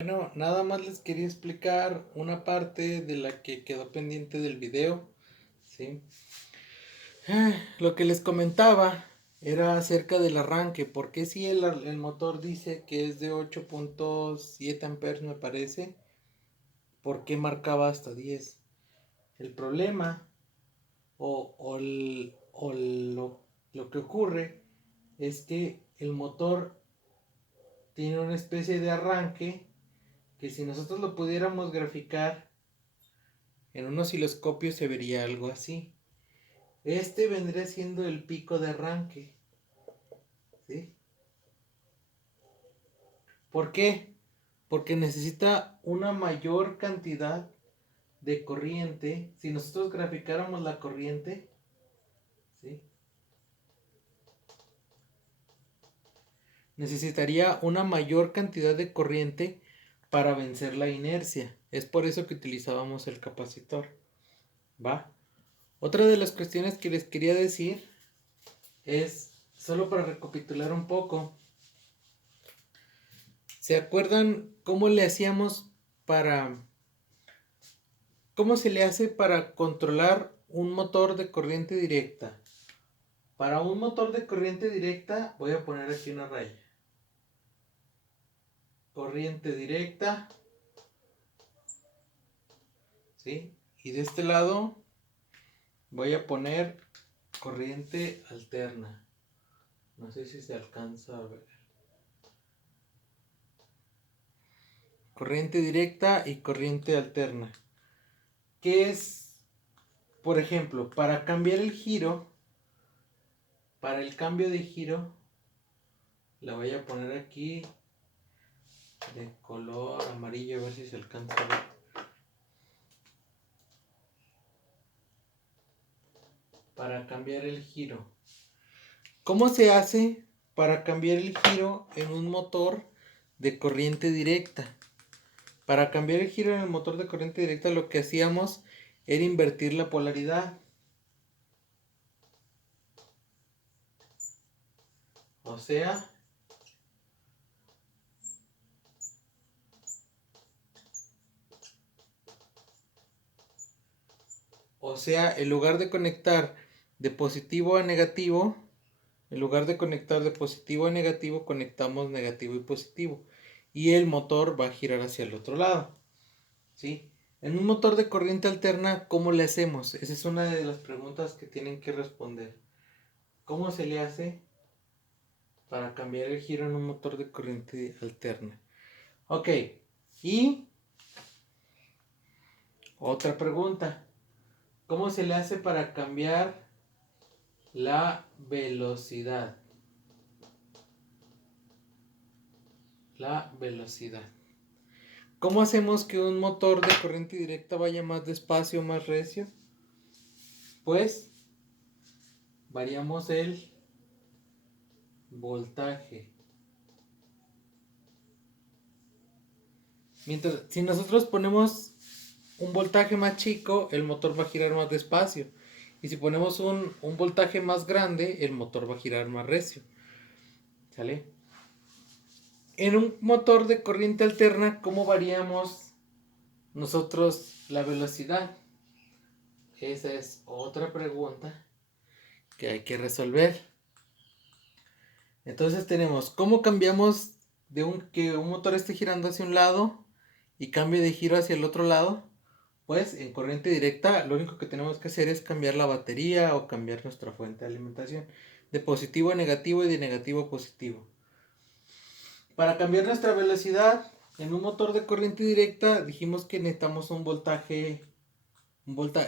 Bueno, nada más les quería explicar una parte de la que quedó pendiente del video, ¿sí? Lo que les comentaba era acerca del arranque, porque si el motor dice que es de 8.7 amperes me parece, ¿por qué marcaba hasta 10? El problema o lo que ocurre es que el motor tiene una especie de arranque que si nosotros lo pudiéramos graficar en un osciloscopio se vería algo así. Este vendría siendo el pico de arranque, ¿sí? ¿Por qué? Porque necesita una mayor cantidad de corriente. Si nosotros graficáramos la corriente, ¿sí? Necesitaría una mayor cantidad de corriente para vencer la inercia. Es por eso que utilizábamos el capacitor. ¿Va? Otra de las cuestiones que les quería decir es, solo para recapitular un poco, ¿se acuerdan cómo le hacíamos para... ¿Cómo se le hace para controlar un motor de corriente directa? Para un motor de corriente directa, voy a poner aquí una raya. Corriente directa, ¿sí? Y de este lado voy a poner corriente alterna. No sé si se alcanza a ver. Corriente directa y corriente alterna. ¿Qué es? Por ejemplo, para cambiar el giro, para el cambio de giro, la voy a poner aquí de color amarillo, a ver si se alcanza a ver. Para cambiar el giro. ¿Cómo se hace para cambiar el giro en un motor de corriente directa? Para cambiar el giro en el motor de corriente directa lo que hacíamos era invertir la polaridad. O sea, en lugar de conectar de positivo a negativo, conectamos negativo y positivo. Y el motor va a girar hacia el otro lado. ¿Sí? En un motor de corriente alterna, ¿cómo le hacemos? Esa es una de las preguntas que tienen que responder. ¿Cómo se le hace para cambiar el giro en un motor de corriente alterna? Ok, y otra pregunta. ¿Cómo se le hace para cambiar la velocidad? La velocidad. ¿Cómo hacemos que un motor de corriente directa vaya más despacio o más recio? Pues variamos el voltaje. Si nosotros ponemos un voltaje más chico, el motor va a girar más despacio. Y si ponemos un voltaje más grande, el motor va a girar más recio. ¿Sale? En un motor de corriente alterna, ¿cómo variamos nosotros la velocidad? Esa es otra pregunta que hay que resolver. Entonces tenemos, ¿cómo cambiamos que un motor esté girando hacia un lado y cambie de giro hacia el otro lado? Pues en corriente directa lo único que tenemos que hacer es cambiar la batería o cambiar nuestra fuente de alimentación de positivo a negativo y de negativo a positivo. Para cambiar nuestra velocidad en un motor de corriente directa dijimos que necesitamos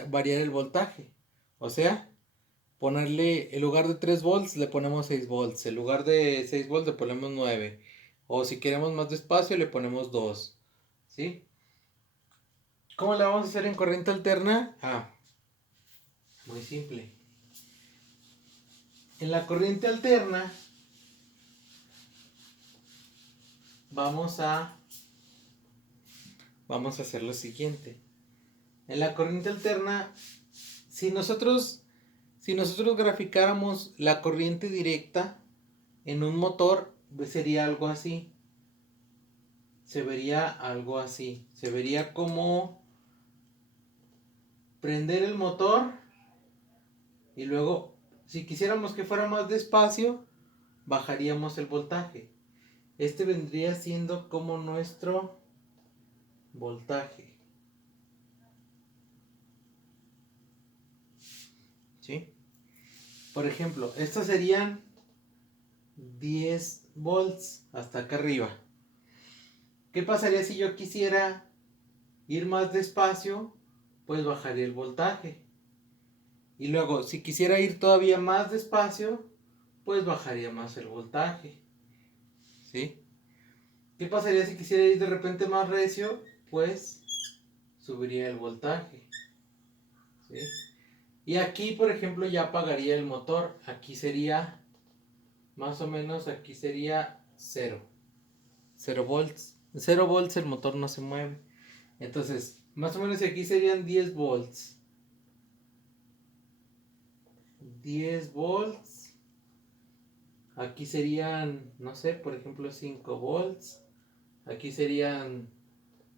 variar el voltaje. O sea, ponerle, en lugar de 3 volts le ponemos 6 volts, en lugar de 6 volts le ponemos 9. O si queremos más despacio le ponemos 2. ¿Sí? ¿Cómo la vamos a hacer en corriente alterna? Muy simple. En la corriente alterna vamos a hacer lo siguiente. En la corriente alterna, si nosotros graficáramos la corriente directa en un motor, sería algo así. se vería algo así. Se vería como prender el motor y luego, si quisiéramos que fuera más despacio, bajaríamos el voltaje. Este vendría siendo como nuestro voltaje. ¿Sí? Por ejemplo, estos serían 10 volts hasta acá arriba. ¿Qué pasaría si yo quisiera ir más despacio? Pues bajaría el voltaje. Y luego, si quisiera ir todavía más despacio, pues bajaría más el voltaje. ¿Sí? ¿Qué pasaría si quisiera ir de repente más recio? Pues subiría el voltaje. ¿Sí? Y aquí, por ejemplo, ya apagaría el motor. Aquí sería, más o menos, aquí sería 0. 0 volts. 0 volts el motor no se mueve. Entonces, más o menos aquí serían 10 volts. 10 volts. Aquí serían, no sé, por ejemplo 5 volts. Aquí serían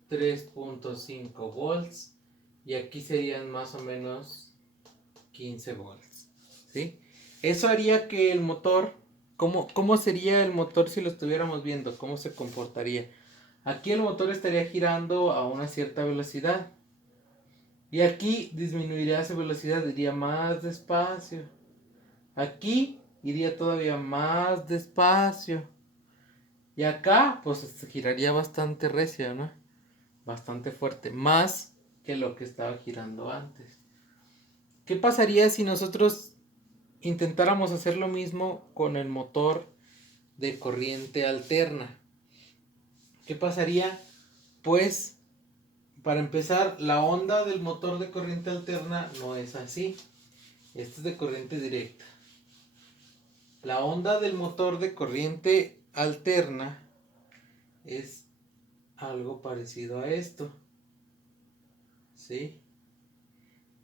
3.5 volts. Y aquí serían más o menos 15 volts. ¿Sí? Eso haría que el motor, ¿cómo sería el motor si lo estuviéramos viendo? ¿Cómo se comportaría? Aquí el motor estaría girando a una cierta velocidad. Y aquí disminuiría su velocidad, iría más despacio. Aquí iría todavía más despacio. Y acá, pues giraría bastante recio, ¿no? Bastante fuerte. Más que lo que estaba girando antes. ¿Qué pasaría si nosotros intentáramos hacer lo mismo con el motor de corriente alterna? ¿Qué pasaría? Pues, para empezar, la onda del motor de corriente alterna no es así. Este es de corriente directa. La onda del motor de corriente alterna es algo parecido a esto. ¿Sí?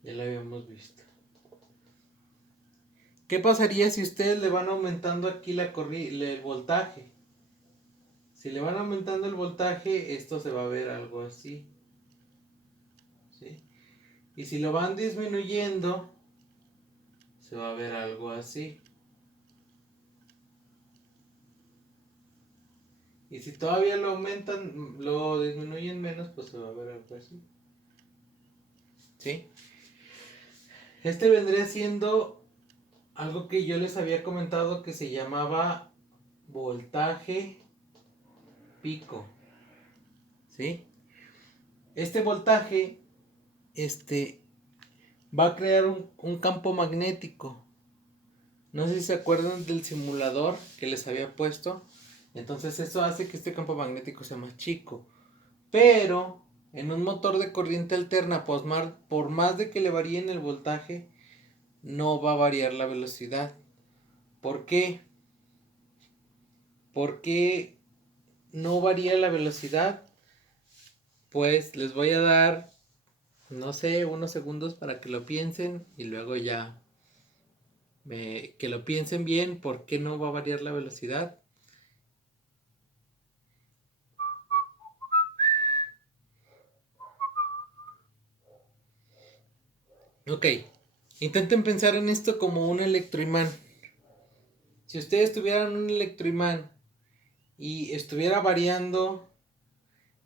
Ya lo habíamos visto. ¿Qué pasaría si ustedes le van aumentando aquí el voltaje? Si le van aumentando el voltaje, esto se va a ver algo así. ¿Sí? Y si lo van disminuyendo, se va a ver algo así. Y si todavía lo aumentan, lo disminuyen menos, pues se va a ver algo así. ¿Sí? Este vendría siendo algo que yo les había comentado que se llamaba voltaje pico. ¿Sí? Este voltaje va a crear un campo magnético. No sé si se acuerdan del simulador que les había puesto. Entonces eso hace que este campo magnético sea más chico. Pero en un motor de corriente alterna, pues por más de que le varíen el voltaje, no va a variar la velocidad. ¿Por qué? ¿Por qué no varía la velocidad? Pues les voy a dar, no sé, unos segundos para que lo piensen y luego ya que lo piensen bien, ¿por qué no va a variar la velocidad? Ok, intenten pensar en esto como un electroimán. Si ustedes tuvieran un electroimán y estuviera variando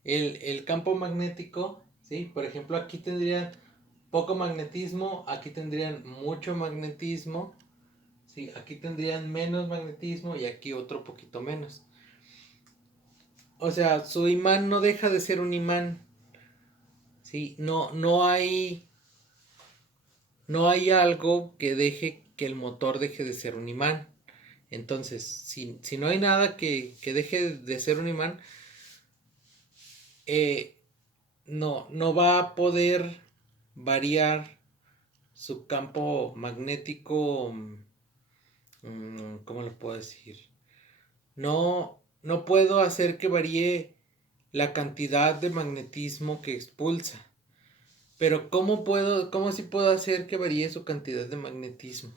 el campo magnético, ¿sí? Por ejemplo, aquí tendrían poco magnetismo, aquí tendrían mucho magnetismo, ¿sí? Aquí tendrían menos magnetismo y aquí otro poquito menos. O sea, su imán no deja de ser un imán, ¿sí? No hay algo que deje que el motor deje de ser un imán. Entonces, si no hay nada que deje de ser un imán, no va a poder variar su campo magnético. ¿Cómo lo puedo decir? No puedo hacer que varíe la cantidad de magnetismo que expulsa. Pero ¿cómo sí puedo hacer que varíe su cantidad de magnetismo?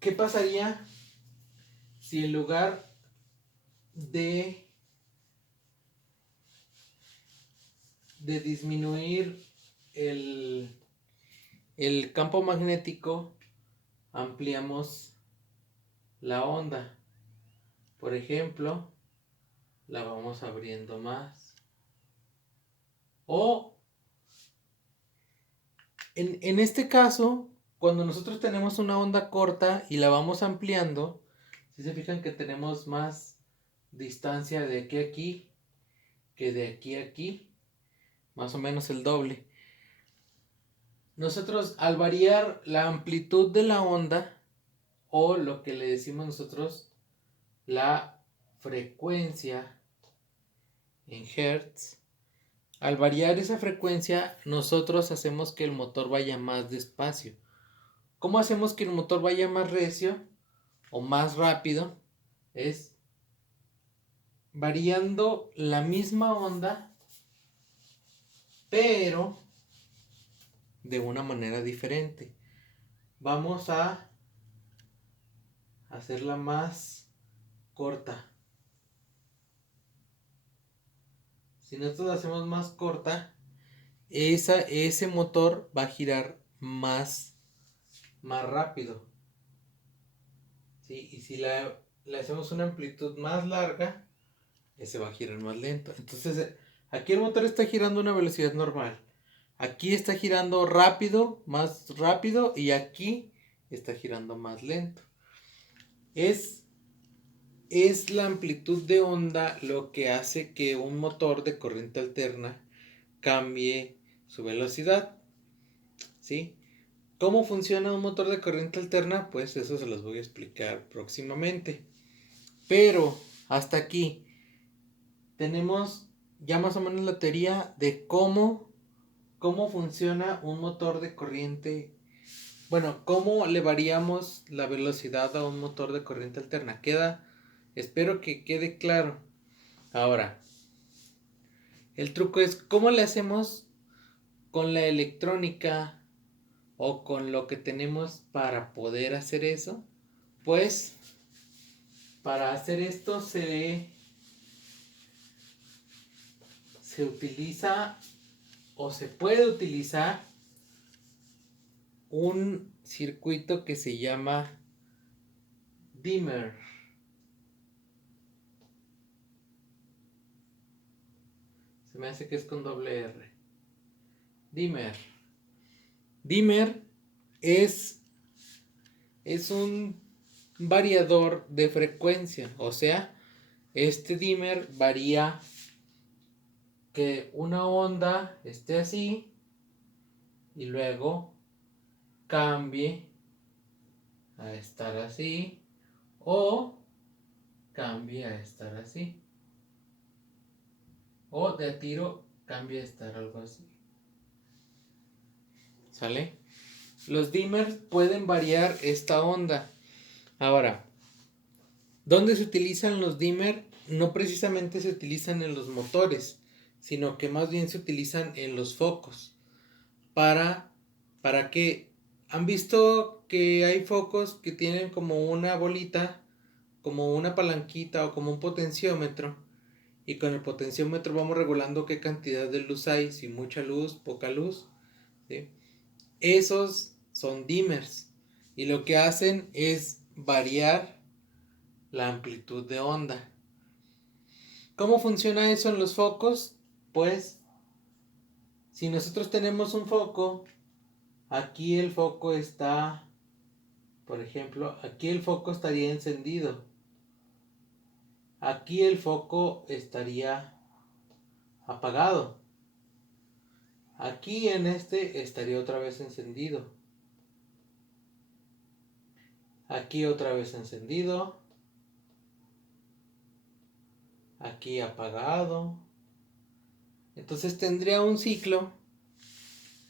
¿Qué pasaría si en lugar de de disminuir el campo magnético, ampliamos la onda. Por ejemplo, la vamos abriendo más. O en este caso, cuando nosotros tenemos una onda corta y la vamos ampliando, si se fijan que tenemos más distancia de aquí a aquí que de aquí a aquí, más o menos el doble. Nosotros, al variar la amplitud de la onda, o lo que le decimos nosotros la frecuencia en hertz, al variar esa frecuencia, nosotros hacemos que el motor vaya más despacio. ¿Cómo hacemos que el motor vaya más recio o más rápido? Es variando la misma onda, pero de una manera diferente. Vamos a hacerla más corta. Si nosotros la hacemos más corta, ese motor va a girar más rápido. ¿Sí? Y si le hacemos una amplitud más larga, ese va a girar más lento. Entonces, aquí el motor está girando a una velocidad normal. Aquí está girando rápido, más rápido, y aquí está girando más lento. Es la amplitud de onda lo que hace que un motor de corriente alterna cambie su velocidad. ¿Sí? ¿Cómo funciona un motor de corriente alterna? Pues eso se los voy a explicar próximamente. Pero hasta aquí tenemos ya más o menos la teoría de cómo funciona un motor de corriente. Bueno, cómo le variamos la velocidad a un motor de corriente alterna. Espero que quede claro. Ahora, el truco es cómo le hacemos con la electrónica o con lo que tenemos para poder hacer eso. Pues para hacer esto se utiliza o se puede utilizar un circuito que se llama dimmer. Se me hace que es con doble R. Dimmer. Dimmer es un variador de frecuencia. O sea, este dimmer varía que una onda esté así y luego cambie a estar así o cambie a estar así o de a tiro cambie a estar algo así. ¿Sale? Los dimmers pueden variar esta onda. Ahora, ¿dónde se utilizan los dimmer? No precisamente se utilizan en los motores, sino que más bien se utilizan en los focos. ¿Para qué? ¿Han visto que hay focos que tienen como una bolita, como una palanquita o como un potenciómetro? Y con el potenciómetro vamos regulando qué cantidad de luz hay, si mucha luz, poca luz, ¿sí? Esos son dimmers y lo que hacen es variar la amplitud de onda. ¿Cómo funciona eso en los focos? Pues si nosotros tenemos un foco, aquí el foco está, por ejemplo, aquí el foco estaría encendido. Aquí el foco estaría apagado. Aquí en este estaría otra vez encendido. Aquí otra vez encendido. Aquí apagado. Entonces tendría un ciclo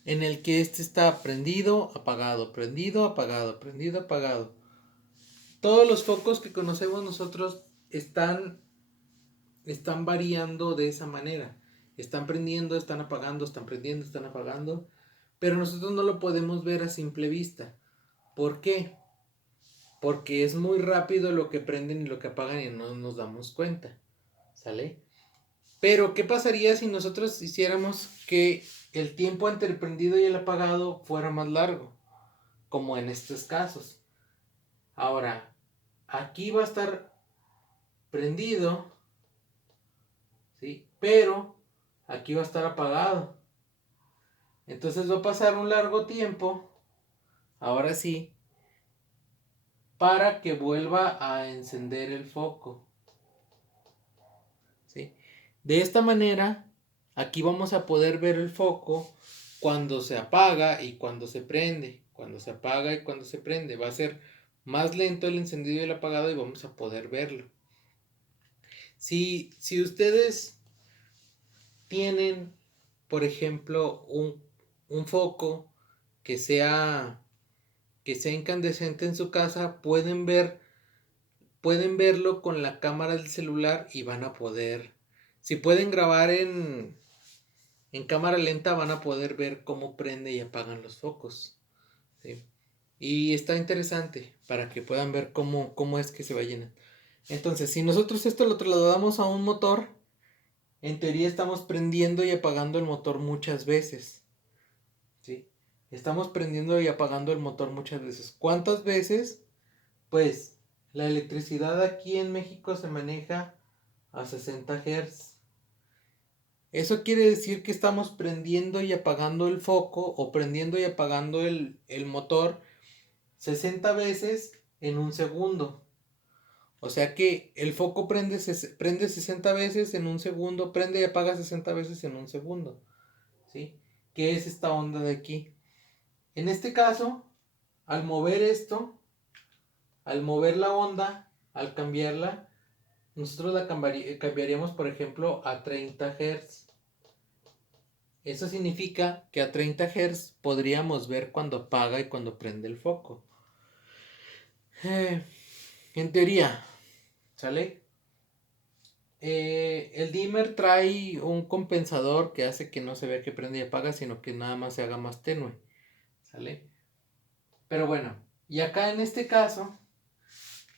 en el que este está prendido, apagado, prendido, apagado, prendido, apagado. Todos los focos que conocemos nosotros están variando de esa manera. Están prendiendo, están apagando, están prendiendo, están apagando. Pero nosotros no lo podemos ver a simple vista. ¿Por qué? Porque es muy rápido lo que prenden y lo que apagan y no nos damos cuenta. ¿Sale? Pero, ¿qué pasaría si nosotros hiciéramos que el tiempo entre el prendido y el apagado fuera más largo? Como en estos casos. Ahora, aquí va a estar prendido, ¿sí? Pero aquí va a estar apagado. Entonces va a pasar un largo tiempo, ahora sí, para que vuelva a encender el foco, ¿sí? De esta manera, aquí vamos a poder ver el foco cuando se apaga y cuando se prende. Cuando se apaga y cuando se prende. Va a ser más lento el encendido y el apagado y vamos a poder verlo. Si ustedes tienen, por ejemplo, un foco que sea, que sea incandescente en su casa, pueden verlo con la cámara del celular y van a poder, si pueden grabar en cámara lenta, van a poder ver cómo prende y apagan los focos, ¿sí? Y está interesante para que puedan ver cómo es que se va llenando. Entonces, si nosotros esto lo trasladamos a un motor, en teoría estamos prendiendo y apagando el motor muchas veces, ¿sí? Estamos prendiendo y apagando el motor muchas veces. ¿Cuántas veces? Pues la electricidad aquí en México se maneja a 60 Hz. Eso quiere decir que estamos prendiendo y apagando el foco o prendiendo y apagando el motor 60 veces en un segundo. O sea que el foco prende 60 veces en un segundo, prende y apaga 60 veces en un segundo, ¿sí? ¿Qué es esta onda de aquí? En este caso, al mover esto, al mover la onda, al cambiarla, nosotros la cambiaríamos, por ejemplo, a 30 Hz. Eso significa que a 30 Hz podríamos ver cuando apaga y cuando prende el foco. En teoría, ¿sale? El dimmer trae un compensador que hace que no se vea que prende y apaga, sino que nada más se haga más tenue, ¿sale? Pero bueno, y acá en este caso,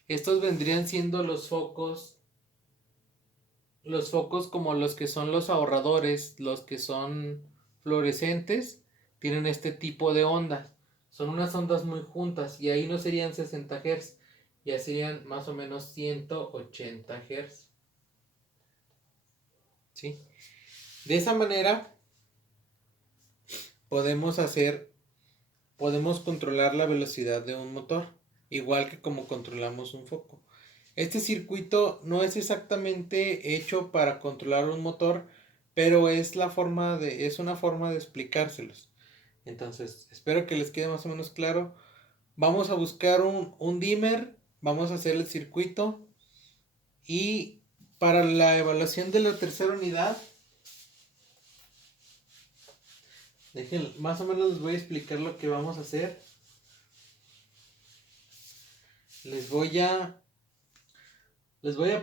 estos vendrían siendo los focos como los que son los ahorradores, los que son fluorescentes, tienen este tipo de onda. Son unas ondas muy juntas y ahí no serían 60 Hz, ya serían más o menos 180 Hz. ¿Sí? De esa manera podemos controlar la velocidad de un motor, igual que como controlamos un foco. Este circuito no es exactamente hecho para controlar un motor, pero es una forma de explicárselos. Entonces, espero que les quede más o menos claro. Vamos a buscar un dimmer, vamos a hacer el circuito y para la evaluación de la tercera unidad, más o menos les voy a explicar lo que vamos a hacer. Les voy a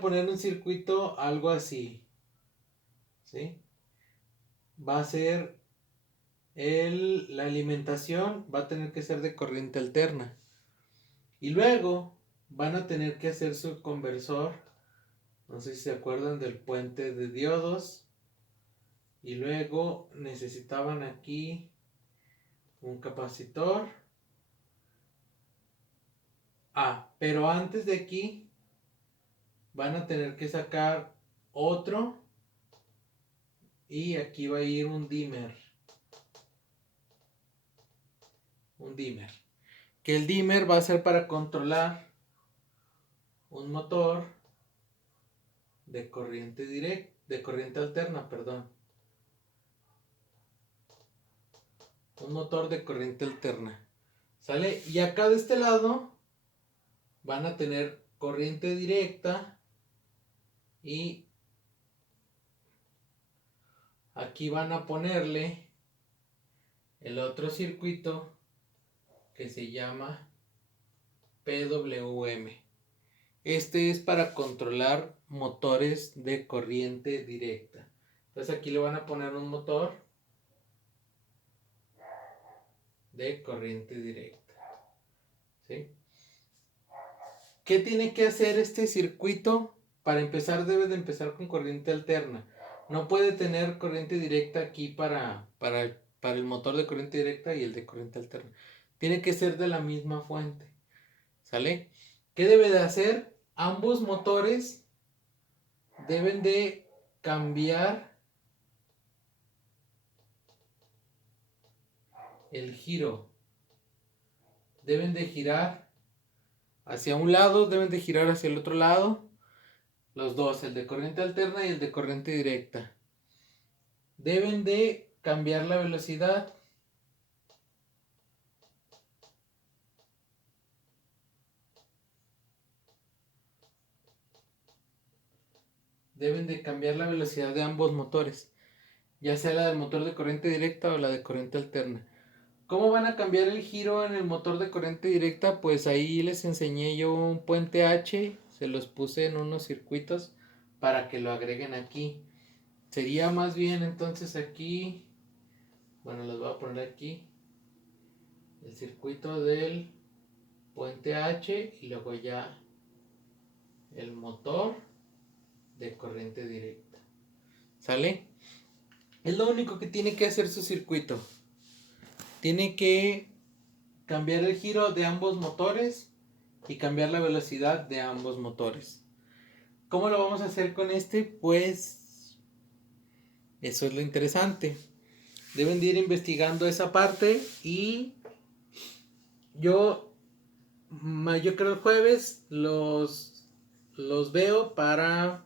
poner un circuito algo así, ¿sí? Va a ser la alimentación va a tener que ser de corriente alterna. Y luego van a tener que hacer su conversor. No sé si se acuerdan del puente de diodos. Y luego necesitaban aquí un capacitor. Pero antes de aquí van a tener que sacar otro. Y aquí va a ir un dimmer. Que el dimmer va a ser para controlar un motor de corriente alterna, perdón. Un motor de corriente alterna. ¿Sale? Y acá de este lado van a tener corriente directa y aquí van a ponerle el otro circuito que se llama PWM. Este es para controlar motores de corriente directa. Entonces aquí le van a poner un motor de corriente directa. ¿Sí? ¿Qué tiene que hacer este circuito? Para empezar debe de empezar con corriente alterna. No puede tener corriente directa aquí para el motor de corriente directa y el de corriente alterna. Tiene que ser de la misma fuente. ¿Sale? ¿Qué debe de hacer? Ambos motores deben de cambiar el giro. Deben de girar hacia un lado, deben de girar hacia el otro lado. Los dos, el de corriente alterna y el de corriente directa. Deben de cambiar la velocidad. Deben de cambiar la velocidad de ambos motores, ya sea la del motor de corriente directa o la de corriente alterna. ¿Cómo van a cambiar el giro en el motor de corriente directa? Pues ahí les enseñé yo un puente H, se los puse en unos circuitos para que lo agreguen aquí. Sería más bien entonces aquí, bueno, los voy a poner aquí, el circuito del puente H y luego ya el motor de corriente directa. ¿Sale? Es lo único que tiene que hacer su circuito. Tiene que cambiar el giro de ambos motores y cambiar la velocidad de ambos motores. ¿Cómo lo vamos a hacer con este? Pues eso es lo interesante. Deben de ir investigando esa parte y yo creo el jueves los veo para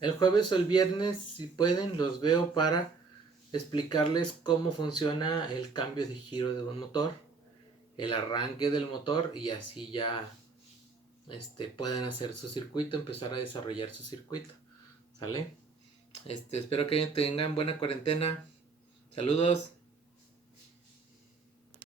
el jueves o el viernes, si pueden, los veo para explicarles cómo funciona el cambio de giro de un motor, el arranque del motor y así ya puedan hacer su circuito, empezar a desarrollar su circuito. ¿Sale? Espero que tengan buena cuarentena. Saludos.